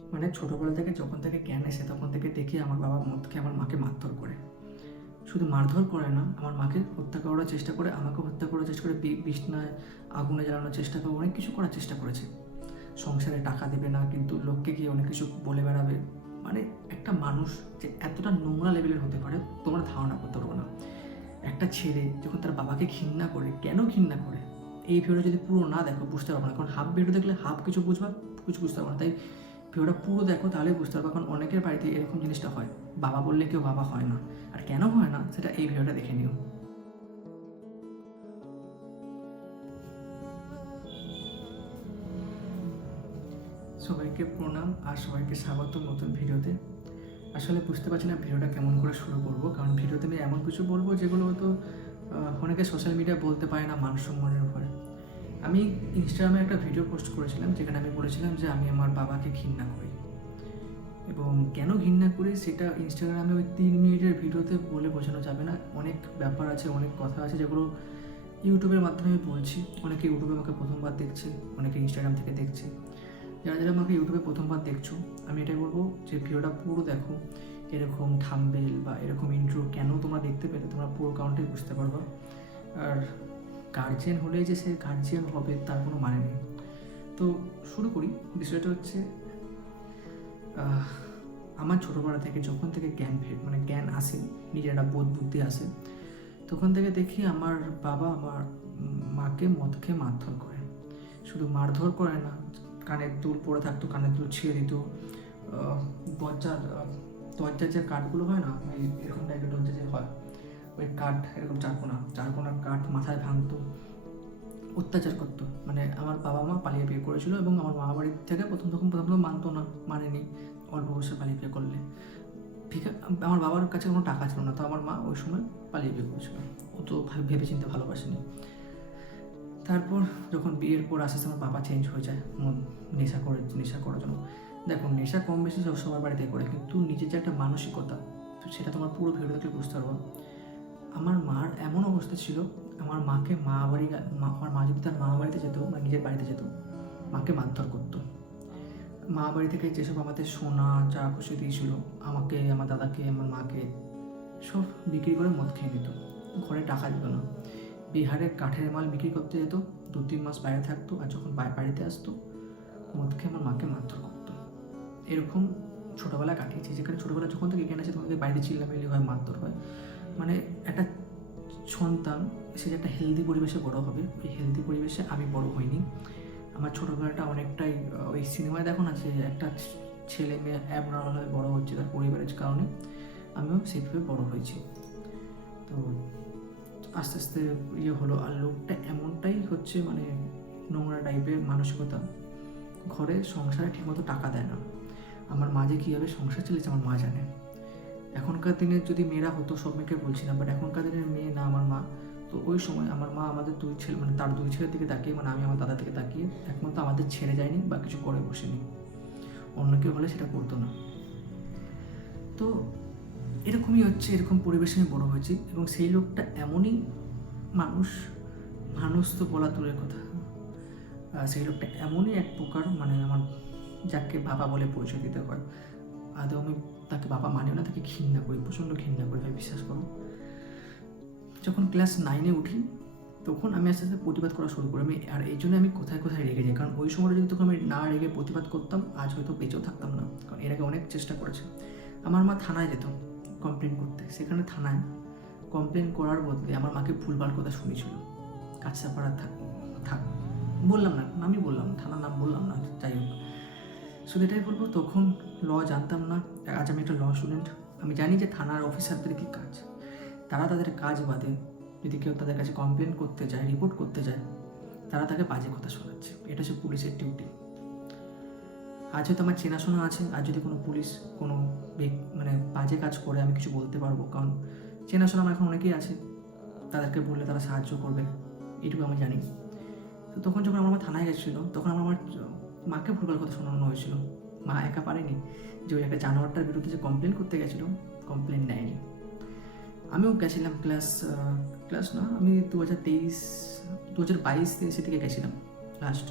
মানে ছোটোবেলা থেকে যখন থেকে জ্ঞান এসে তখন থেকে দেখি আমার বাবা মদকে, আমার মাকে মারধর করে। শুধু মারধর করে না, আমার মাকে হত্যা করার চেষ্টা করে আমাকে হত্যা করার চেষ্টা করে, বি- বিছনায় আগুনে জ্বালানোর চেষ্টা করে, অনেক কিছু করার চেষ্টা করেছে। সংসারে টাকা দেবে না, কিন্তু লোককে গিয়ে অনেক কিছু বলে বেড়াবে। মানে একটা মানুষ যে এতটা নোংরা লেভেলের হতে পারে, তোমরা ধারণা করতে পারব না। একটা ছেলে যখন তার বাবাকে ঘৃণা করে, কেন ঘৃণা করে? এই ভিডিওটা যদি পুরো না দেখো, বুঝতে পারব না। কারণ হাফ ভিডিও দেখলে হাফ কিছু বুঝবা, কিছু বুঝতে পারব না। তাই ভিডিওটা পুরো দেখো তাহলে বুঝতে পারব। কারণ অনেকের বাড়িতে এরকম জিনিসটা হয়। বাবা বললে কেউ বাবা হয় না। আর কেন হয় না, সেটা এই ভিডিওটা দেখে নিও। সবাইকে প্রণাম আর সবাইকে স্বাগত নতুন ভিডিওতে। আসলে বুঝতে পারছি না ভিডিওটা কেমন করে শুরু করব। কারণ ভিডিওতে আমি এমন কিছু বলব যেগুলো হয়তো অনেকে সোশ্যাল মিডিয়া বলতে পারে না মান সম্মানের উপরে। আমি ইনস্টাগ্রামে একটা ভিডিও পোস্ট করেছিলাম যেখানে আমি বলেছিলাম যে আমি আমার বাবাকে ঘৃণা করি। এবং কেন ঘৃণা করি সেটা ইনস্টাগ্রামে ওই তিন মিনিটের ভিডিওতে বলে বোঝানো যাবে না। অনেক ব্যাপার আছে, অনেক কথা আছে যেগুলো ইউটিউবের মাধ্যমে আমি বলছি। অনেকে ইউটিউবে আমাকে প্রথমবার দেখছে, অনেকে ইনস্টাগ্রাম থেকে দেখছে। যারা যারা আমাকে ইউটিউবে প্রথমবার দেখছ, আমি এটাই বলব যে ভিডিওটা পুরো দেখো, এরকম থাম্বেল বা এরকম ইন্ট্রো কেন তোমরা দেখতে পেলে, তোমরা পুরো কাউন্টে বুঝতে পারবা। আর গার্জিয়ান হলেই যে সে গার্জিয়ান হবে তার কোনো মানে নেই। তো শুরু করি। বিষয়টা হচ্ছে আমার ছোটোবেলা থেকে যখন থেকে জ্ঞান ফের মানে জ্ঞান আসে, নিজের একটা বোধ বুদ্ধি আসে, তখন থেকে দেখি আমার বাবা আমার মাকে মদ খেয়ে মারধর করে। শুধু মারধর করে না, কানের দুল পড়ে থাকতো, কানের দুল ছিঁড়ে দিত। দরজার দরজার যে কাঠগুলো হয় না এরকম টাইপের দরজা যে হয় ওই কাঠ, এরকম চারকোনা চারকোনা কাঠ মাথায় ভাঙতো, অত্যাচার করতো। মানে আমার বাবা মা পালিয়ে বিয়ে করেছিল এবং আমার মামা বাড়ির থেকে প্রথম তখন প্রথম প্রথম মানতো না, মানেনি অল্প বয়সে পালিয়ে বিয়ে করলে। ভিকা আমার বাবার কাছে কোনো টাকা ছিল না, তো আমার মা ওই সময় পালিয়ে বিয়ে করেছিল। ও তো ভেবে চিন্তে ভালোবাসেনি। তারপর যখন বিয়ের পর আস্তে আস্তে আমার বাবা চেঞ্জ হয়ে যায় নেশা করে, নেশা করার জন্য। দেখো, নেশা কম বেশি সব, সবার বাড়িতে করে, কিন্তু নিজের যে একটা মানসিকতা, সেটা তোমার পুরো ভিডিও দেখলে বুঝতে পারব। আমার মার এমন অবস্থা ছিল, আমার মাকে মা বাড়ি আমার মা যদি তার মা বাড়িতে যেত বা নিজের বাড়িতে যেত, মাকে মারধর করতো। মা বাড়ি থেকে যেসব আমাদের সোনা, যা খুশি দিয়েছিল, আমাকে, আমার দাদাকে, আমার মাকে, সব বিক্রি করে মদ খেয়ে নিত। ঘরে টাকা দিত না। বিহারে কাঠের মাল বিক্রি করতে যেত, দু তিন মাস বাইরে থাকতো আর যখন বাড়িতে আসতো, মদ খেয়ে আমার মাকে মারধর করতো। এরকম ছোটোবেলা কাটিয়েছি, যেখানে ছোটোবেলা যখন থেকে এখানে আছে তখন থেকে বাইরে চিল্লামিল্লি হয়, মারধর হয় মানে একটা সন্তান, সে একটা হেলদি পরিবেশে বড় হবে, ওই হেলদি পরিবেশে আমি বড় হইনি। আমার ছোটোবেলাটা অনেকটাই ওই সিনেমায় দেখো না যে একটা ছেলে মেয়ে অ্যাবনর্মালভাবে বড় হচ্ছে তার পরিবারের কারণে, আমিও সেইভাবে বড় হয়েছি। তো আস্তে আস্তে ইয়ে হলো, আর লোকটা এমনটাই হচ্ছে মানে নোংরা টাইপের মানসিকতা। ঘরে সংসারে ঠিকমতো টাকা দেয় না। আমার মা যে কীভাবে সংসার চলেছে আমার মা জানে। এখনকার দিনে যদি মেয়েরা হতো, সব মেয়েকে বলছি না বাট এখনকার দিনের মেয়ে না আমার মা। তো ওই সময় আমার মা আমাদের দুই ছেলে মানে তার দুই ছেলের দিকে তাকিয়ে মানে আমি আমার দাদা থেকে তাকিয়ে একমাত্র আমাদের ছেড়ে যায়নি বা কিছু করে বসেনি। অন্য কেউ হলে সেটা করতো না। তো এরকমই হচ্ছে, এরকম পরিবেশে আমি বড় হয়েছি এবং সেই লোকটা এমনই মানুষ মানুষ তো বলা দূরের কথা। সেই লোকটা এমনই এক প্রকার মানে আমার যাকে বাবা বলে পরিচয় দিতে হয়। আদৌ আমি তাকে বাবা মানিও না, তাকে ঘৃণা করি, প্রচণ্ড ঘৃণা করি, ভাই, বিশ্বাস করো। যখন ক্লাস নাইনে উঠি, তখন আমি আস্তে আস্তে প্রতিবাদ করা শুরু করি। আমি, আর এই জন্য আমি কোথায় কোথায় রেগে যাই, কারণ ওই সময়টা যদি তখন আমি না রেগে প্রতিবাদ করতাম, আজ হয়তো বেঁচেও থাকতাম না, কারণ এর আগে অনেক চেষ্টা করেছে। আমার মা থানায় যেত কমপ্লেন করতে। সেখানে থানায় কমপ্লেন করার বদলে আমার মাকে ভুলবার কথা শুনেছিল। কাছাপাড়া থাক থাক, বললাম না আমি বললাম থানার নাম বললাম না, যাই হোক। শুধু এটাই বলব, তখন ল জানতাম না আজ আমি একটা ল স্টুডেন্ট আমি জানি যে থানার অফিসারদের কী কাজ। তারা তাদের কাজ বাদে যদি কেউ তাদের কাছে কমপ্লেন করতে যায় রিপোর্ট করতে যায়, তারা তাকে বাজে কথা শোনাচ্ছে। এটা হচ্ছে পুলিশের ডিউটি আজ হয়তো আমার চেনাশোনা আছে আর যদি কোনো পুলিশ কোনো মানে বাজে কাজ করে, আমি কিছু বলতে পারব। কারণ চেনাশোনা আমার এখন অনেকেই আছে, তাদেরকে বললে তারা সাহায্য করবে, এটুকু আমি জানি। তো তখন যখন আমার থানায় গেছিল, তখন আমার আমার মাকে ভুলভাল কথা শোনানো হয়েছিল। মা একা পারেনি। যে ওই একটা জানোয়ারটার বিরুদ্ধে যে কমপ্লেন করতে গেছিল কমপ্লেন নেয়নি। আমিও গেছিলাম ক্লাস ক্লাস না, আমি দু হাজার তেইশ দু হাজার বাইশ তেইশে থেকে গেছিলাম লাস্ট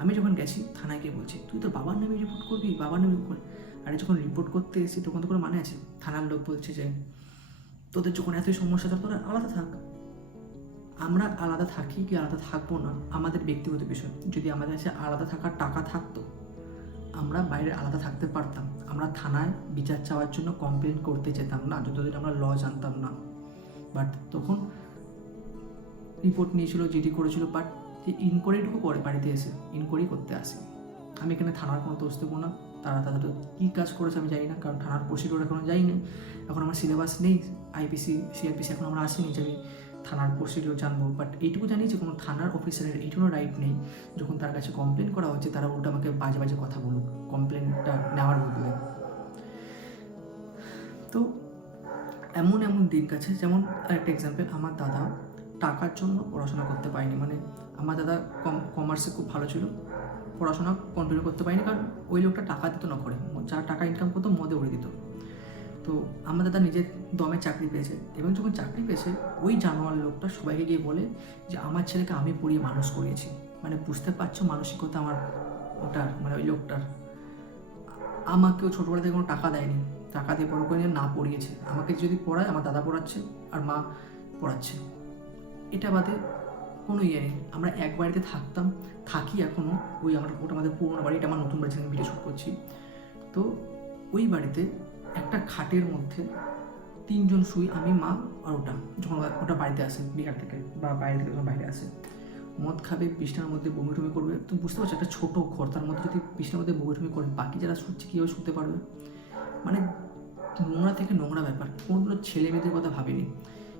আমি যখন গেছি, থানায় গিয়ে বলছি, তুই তোর বাবার নামে রিপোর্ট করবি? বাবার নামে রিপোর্ট আরে যখন রিপোর্ট করতে এসেছি, তখন তো কোনো মানে আছে। থানার লোক বলছে যে, তোদের যখন এতই সমস্যা তোর তোরা আলাদা থাক। আমরা আলাদা থাকি কি আলাদা থাকব না? আমাদের ব্যক্তিগত বিষয়। যদি আমাদের কাছে আলাদা থাকার টাকা থাকতো আমরা বাইরে আলাদা থাকতে পারতাম। আমরা থানায় বিচার চাওয়ার জন্য কমপ্লেন করতে যেতাম না, যতদিন আমরা ল জানতাম না। বাট তখন রিপোর্ট নিয়েছিল জিডি করেছিল বাট ইনকোয়ারিটুকু করে বাড়িতে এসে ইনকোয়ারি করতে আসে। আমি এখানে থানার কোনো দোষ দেবো না, তারা তাদের কী কাজ করেছে আমি জানি না, কারণ থানার প্রসিডিওর এখনও যাইনি এখন আমার সিলেবাস নেই আইপিসি সিআরপিসি এখন আমরা আসিনি যে থানার প্রসিডিওর জানব বাট এইটুকু জানি যে কোনো থানার অফিসারের এইটুকু রাইট নেই। যখন তার কাছে কমপ্লেন করা হচ্ছে, তারা উল্টো আমাকে বাজে বাজে কথা বলুক কমপ্লেনটা নেওয়ার বদলে। তো এমন এমন দিক আছে, যেমন একটা এক্সাম্পল আমার দাদা টাকার জন্য পড়াশোনা করতে পারেনি। মানে আমার দাদা কম কমার্সে খুব ভালো ছিল, পড়াশোনা কন্টিনিউ করতে পারিনি, কারণ ওই লোকটা টাকা দিত না করে যারা টাকা ইনকাম করতো, মদে উড়ে দিত। তো আমার দাদা নিজের দমে চাকরি পেয়েছে। এবং যখন চাকরি পেয়েছে, ওই জানোয়ার লোকটা সবাইকে গিয়ে বলে যে, আমার ছেলেকে আমি পড়িয়ে মানুষ করিয়েছি। মানে বুঝতে পারছ মানসিকতা আমার ওটার মানে ওই লোকটার। আমাকেও ছোটোবেলা থেকে কোনো টাকা দেয়নি। টাকা দিয়ে বড় করে না পড়িয়েছে। আমাকে যদি পড়ায়, আমার দাদা পড়াচ্ছে আর মা পড়াচ্ছে। এটা বাদে কোনো ইয়ে নেই। আমরা এক বাড়িতে থাকতাম, থাকি এখনও ওই আমার ওটা আমাদের পুরোনো বাড়ি। এটা আমার নতুন বাড়ি ভিডিও শ্যুট করছি। তো ওই বাড়িতে একটা খাটের মধ্যে তিনজন শুই, আমি, মা আর ওটা। যখন ওটা বাড়িতে আসে বিহার থেকে বা বাইরে থেকে যখন বাইরে আসে। মদ খাবে, বিছনার মধ্যে বমি টমি করবে। তো বুঝতে পারছ, একটা ছোটো ঘর, তার মধ্যে যদি বিছনার মধ্যে বমি টমি করে, বাকি যারা শুচ্ছে কীভাবে শুতে পারবে? মানে নোংরা থেকে নোংরা ব্যাপার। কোনো ছেলে মেয়েদের কথা ভাবিনি।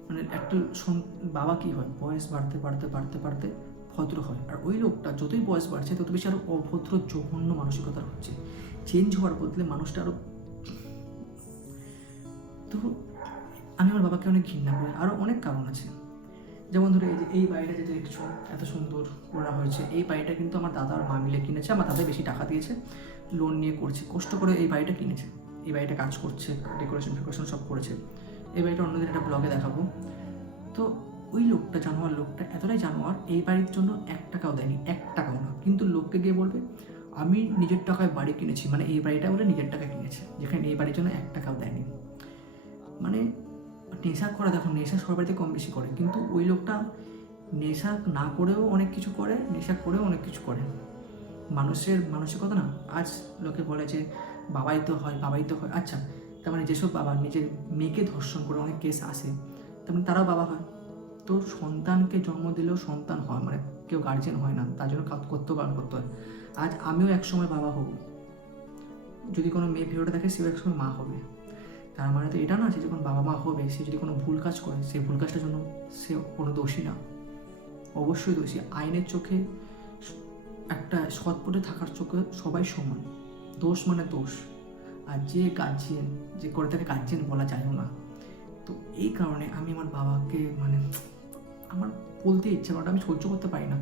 মানে একটা বাবা কী হয়? বয়স বাড়তে বাড়তে বাড়তে বাড়তে ভদ্র হয়। আর ওই লোকটা যতই বয়স বাড়ছে, তত বেশি আরও অভদ্র, জঘন্য মানসিকতার হচ্ছে। চেঞ্জ হওয়ার বদলে মানুষটা আরও তো আমি আমার বাবাকে অনেক ঘৃণা করি আরও অনেক কারণ আছে। যেমন ধরো এই যে, এই বাড়িটা যে দেখছ, এত সুন্দর করা হয়েছে, এই বাড়িটা কিন্তু আমার দাদা আর মা মিলে কিনেছে, আমার দাদা বেশি টাকা দিয়েছে লোন নিয়ে করছে, কষ্ট করে এই বাড়িটা কিনেছে। এই বাড়িটা কাজ করছে ডেকোরেশন ফেকোরেশন সব করেছে। এই বাড়িটা অন্যদিন একটা ব্লগে দেখাবো। তো ওই লোকটা, জানোয়ার লোকটা, এতটাই জানোয়ার, এই বাড়ির জন্য এক টাকাও দেয়নি, এক টাকাও না। কিন্তু লোককে গিয়ে বলবে, আমি নিজের টাকায় বাড়ি কিনেছি মানে এই বাড়িটা বলে নিজের টাকায় কিনেছে, যেখানে এই বাড়ির জন্য এক টাকাও দেয়নি। মানে নেশা করা, দেখো নেশা সবার বাড়িতে কম বেশি করে, কিন্তু ওই লোকটা নেশা না করেও অনেক কিছু করে, নেশা করেও অনেক কিছু করে। মানুষের মানসিকতা না, আজ লোকে বলে যে বাবাই তো হয়, বাবাই তো হয় আচ্ছা তার মানে যেসব বাবা নিজের মেয়েকে ধর্ষণ করে অনেক কেস আসে, তার মানে তারাও বাবা হয়। তো সন্তানকে জন্ম দিলেও সন্তান হয় মানে কেউ গার্জেন হয় না, তার জন্য কাজ করতেও পালন করতে হয় আজ আমিও একসময় বাবা হব, যদি কোনো মেয়ে ভিডিওটা দেখে, সেও একসময় মা হবে। তার মানে তো এটা না সে যখন বাবা মা হবে, সে যদি কোনো ভুল কাজ করে সেই ভুল কাজটার জন্য সে কোনো দোষী না। অবশ্যই দোষী। আইনের চোখে একটা সৎপটে থাকার চোখে সবাই সমান। দোষ মানে দোষ। আর যে গার্জিয়ান যে করে তাকে গার্জিয়ান বলা যায়ও না। তো এই কারণে আমি আমার বাবাকে মানে আমার বলতে ইচ্ছে ওটা আমি সহ্য করতে পারি না।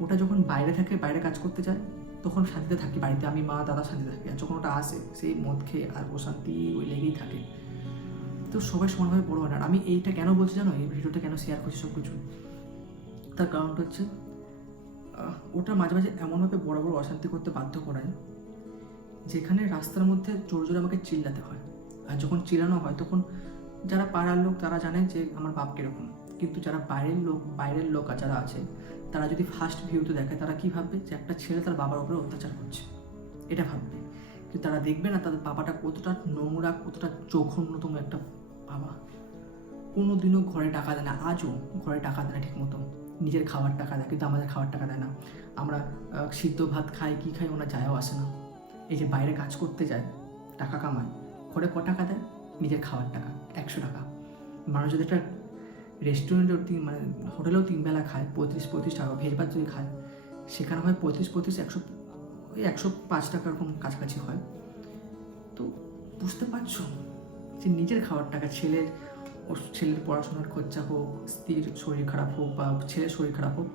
ওটা যখন বাইরে থাকে, বাইরে কাজ করতে যায় তখন শান্তিতে থাকি, বাড়িতে আমি মা, দাদা শান্তিতে থাকি। আর যখন ওটা আসে, সেই মদ খেয়ে আর অশান্তি ওই লেগেই থাকে। তো সবাই সমানভাবে বড় হয় না। আমি এইটা কেন বলছি জানো? এই ভিডিওটা কেন শেয়ার করছি সব কিছু তার কারণটা হচ্ছে ওটা মাঝে মাঝে এমনভাবে বড় বড় অশান্তি করতে বাধ্য করায়, যেখানে রাস্তার মধ্যে জোর জোরে আমাকে চিল্লাতে হয়। আর যখন চিল্লানো হয়, তখন যারা পাড়ার লোক তারা জানে যে আমার বাপ কীরকম। কিন্তু যারা বাইরের লোক বাইরের লোক যারা আছে, তারা যদি ফার্স্ট ভিউতে দেখে, তারা কী ভাববে? যে একটা ছেলে তার বাবার উপরে অত্যাচার করছে। এটা ভাববে। কিন্তু তারা দেখবে না তাদের বাবাটা কতটা নোংরা, কতটা জঘন্যতম একটা বাবা। কোনো দিনও ঘরে টাকা দেয় না, আজও ঘরে টাকা দেয় না ঠিক মতো নিজের খাবার টাকা দেয়, কিন্তু আমাদের খাবার টাকা দেয় না। আমরা সিদ্ধ ভাত খাই, কী খাই, ওনার যায়ও আসে না। এই যে বাইরে কাজ করতে যায়, টাকা কামায়, ঘরে ক টাকা দেয়? নিজের খাওয়ার টাকা, একশো টাকা। মানুষ যদি একটা রেস্টুরেন্টেও তিন মানে হোটেলেও তিন বেলা খায়, পঁয়ত্রিশ পঁয়ত্রিশ টাকা, ভেজ ভাত যদি খায়। সেখানে হয় পঁয়ত্রিশ পঁয়ত্রিশ, একশো, ওই একশো পাঁচ টাকা এরকম কাছাকাছি হয়। তো বুঝতে পারছ যে নিজের খাওয়ার টাকা, ছেলের ওর ছেলের পড়াশোনার খরচা হোক, স্ত্রীর শরীর খারাপ হোক বা ছেলের শরীর খারাপ হোক,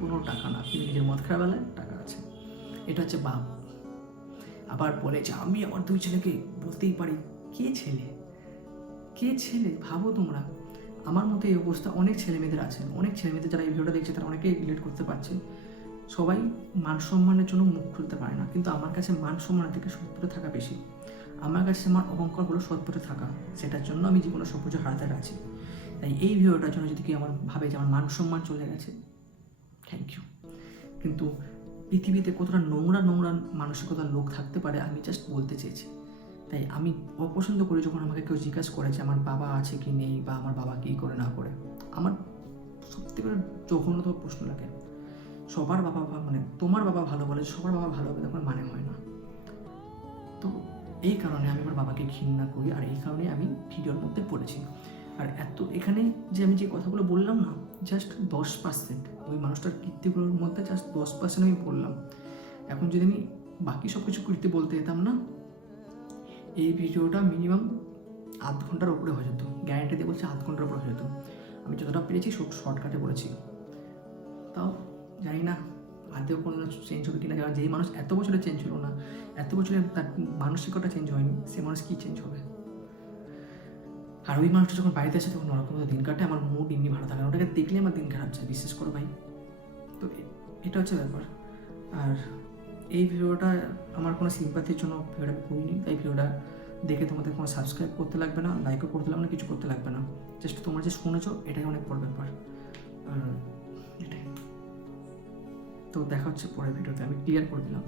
কোনো টাকা না। কিন্তু নিজের মদ খারাপ বেলায় টাকা আছে। এটা হচ্ছে বাপ। আবার বলে যে, আমি আমার দুই ছেলেকে বলতেই পারি, কে ছেলে? কে ছেলে? ভাবো তোমরা। আমার মতো এই অবস্থা অনেক ছেলে মেয়েদের আছে। অনেক ছেলে মেয়েদের যারা এই ভিডিওটা দেখছে, তারা অনেকেই রিলেট করতে পারছে। সবাই মান সম্মানের জন্য মুখ খুলতে পারে না, কিন্তু আমার কাছে মান সম্মানের থেকে সত্তরে থাকা বেশি। আমার কাছে আমার অহংকার হলো সত্তরে থাকা, সেটার জন্য আমি জীবনে সব কিছু হারাতে আছি তাই এই ভিডিওটার জন্য যদি কেউ আমার ভাবে যে আমার মান সম্মান চলে গেছে থ্যাংক ইউ কিন্তু পৃথিবীতে কতটা নোংরা নোংরা মানসিকতার লোক থাকতে পারে, আমি জাস্ট বলতে চেয়েছি। তাই আমি অপছন্দ করি যখন আমাকে কেউ জিজ্ঞাসা করে যে আমার বাবা আছে কি নেই বা আমার বাবা কী করে না করে। আমার সত্যি করে জঘন্যতম প্রশ্ন লাগে, সবার বাবা মানে তোমার বাবা ভালো বলে সবার বাবা ভালো হবে তখন মানে হয় না। তো এই কারণে আমি আমার বাবাকে ঘৃণা করি আর এই কারণে আমি ভিডিওর মধ্যে পড়েছি। আর এত এখানে যে আমি যে কথাগুলো বললাম না জাস্ট দশ পার্সেন্ট ওই মানুষটার কীর্তিগুলোর মধ্যে জাস্ট দশ পার্সেন্ট আমি বললাম এখন যদি আমি বাকি সব কিছু কীর্তি বলতে যেতাম না এই ভিডিওটা মিনিমাম আধ ঘণ্টার উপরে হয়ে যেত। গ্যারেন্টি দিয়ে বলছে আধ ঘণ্টার উপরে হয়ে যেত। আমি যতটা পেরেছি শর্টকাটে বলেছি। তাও জানি না আদেও কোনো চেঞ্জ হবে কিনা কারণ যেই মানুষ এত বছরে চেঞ্জ হলো না, এত বছরে তার মানসিকতা চেঞ্জ হয়নি, সে মানুষ কী চেঞ্জ হবে? আর ওই মানুষটা যখন বাড়িতে আসে, তখন ওরকম দিন কাটে, আমার মুড এমনি ভালো থাকে। ওটাকে দেখলে আমার দিন খারাপ যায় বিশেষ করে ভাই। তো এটা হচ্ছে ব্যাপার। আর এই ভিডিওটা আমার কোনো সিম্পাথির জন্য ভিডিওটা করিনি, তাই ভিডিওটা দেখে তোমাদের কোনো সাবস্ক্রাইব করতে লাগবে না লাইকও করতে লাগবে না, কিছু করতে লাগবে না। জাস্ট তোমরা যে শুনেছ, এটাই অনেক বড় ব্যাপার। আর এটাই। তো দেখা হচ্ছে পরের ভিডিওতে, আমি ক্লিয়ার করে দিলাম।